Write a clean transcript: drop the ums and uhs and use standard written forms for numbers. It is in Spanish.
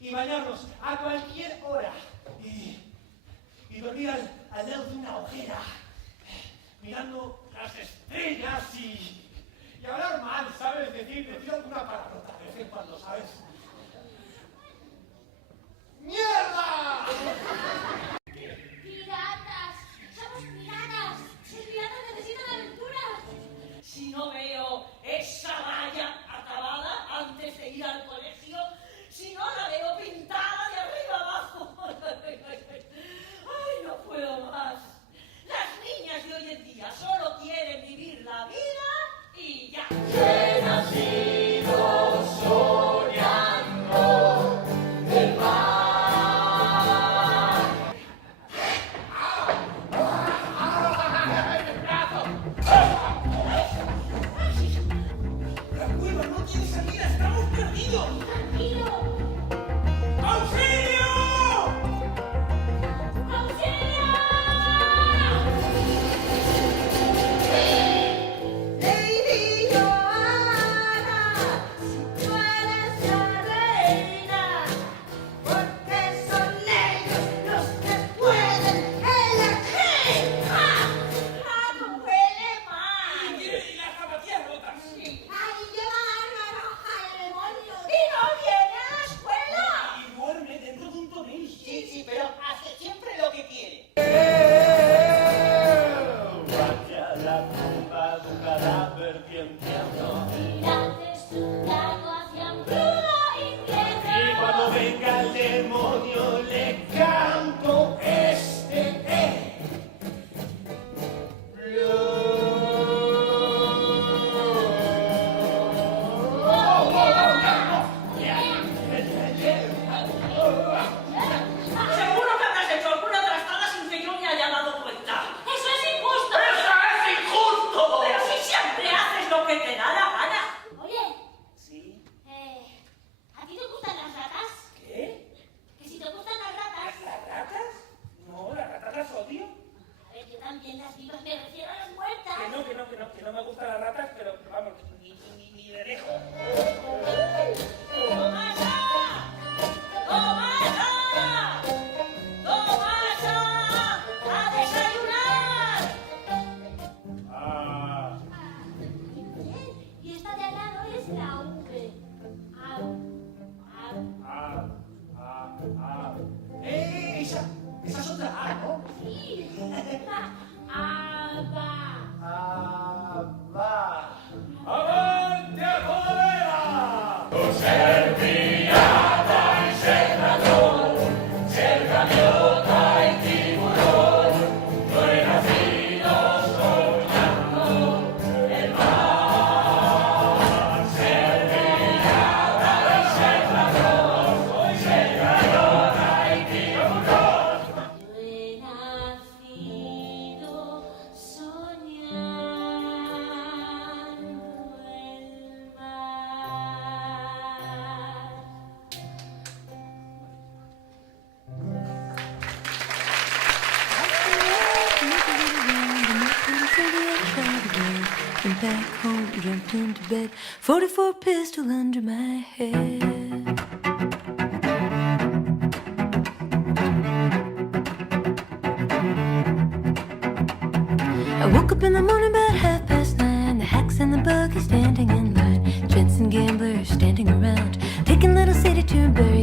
Y bañarnos a cualquier hora. Y dormir al lado de una hoguera, mirando las estrellas y hablar mal, ¿sabes? Decir alguna palabrota de vez en cuando, ¿sabes? ¡Mierda! ¡Piratas! ¡Somos piratas! ¡Los piratas necesitan aventuras! Si no veo esa raya acabada antes de ir al colegio, si no la veo pintada de arriba abajo. ¡Ay, no puedo más! Las niñas de hoy en día solo quieren vivir la vida y ya. He nacido soñando el mar. ¡La cueva no tiene salida! ¡Estamos perdidos! ¡Tranquilo! ¡Auxilio! ¡Auxilio! Lady Joanna, si tú eres la reina, porque son ellos los que pueden elegir. ¡Ah, no huele mal! Y las zapatillas rotas. Ahí lleva la roja el demonio. ¡Y no viene a la escuela! Y duerme dentro de un tonel. Sí, pero hace siempre lo que quiere. Vaya la tumba de un cadáver bien tierno. Pirates, un gato hacia un crudo infierno. Y cuando venga el demonio le canto este Seguro que habrás hecho alguna trastada sin que yo me haya dado cuenta. ¡Eso es injusto! ¡Eso es injusto! Pero si siempre haces lo que te da la gana. Oye, Sí. ¿a ti te gustan las ratas? ¿Qué? Que si te gustan las ratas... ¿Las ratas? No, las ratas las odio. A ver, yo también las vivas me refiero a las muertas. Que no me gustan las ratas, pero vamos, ni de lejos. ¡Tomasa! ¡Tomasa! ¡Tomasa! ¡A desayunar! Ah, Y esta de al lado es la V. Au, au. esa es otra A, ¿no? Sí, la aba. Va. ¡Avante a toda vela! Yo he nacido soñando el mar. Went back home, jumped into bed, 44 pistol under my head. I woke up in the morning about 9:30. The hacks and the buggy standing in line. Gents and gamblers standing around, taking little city to bury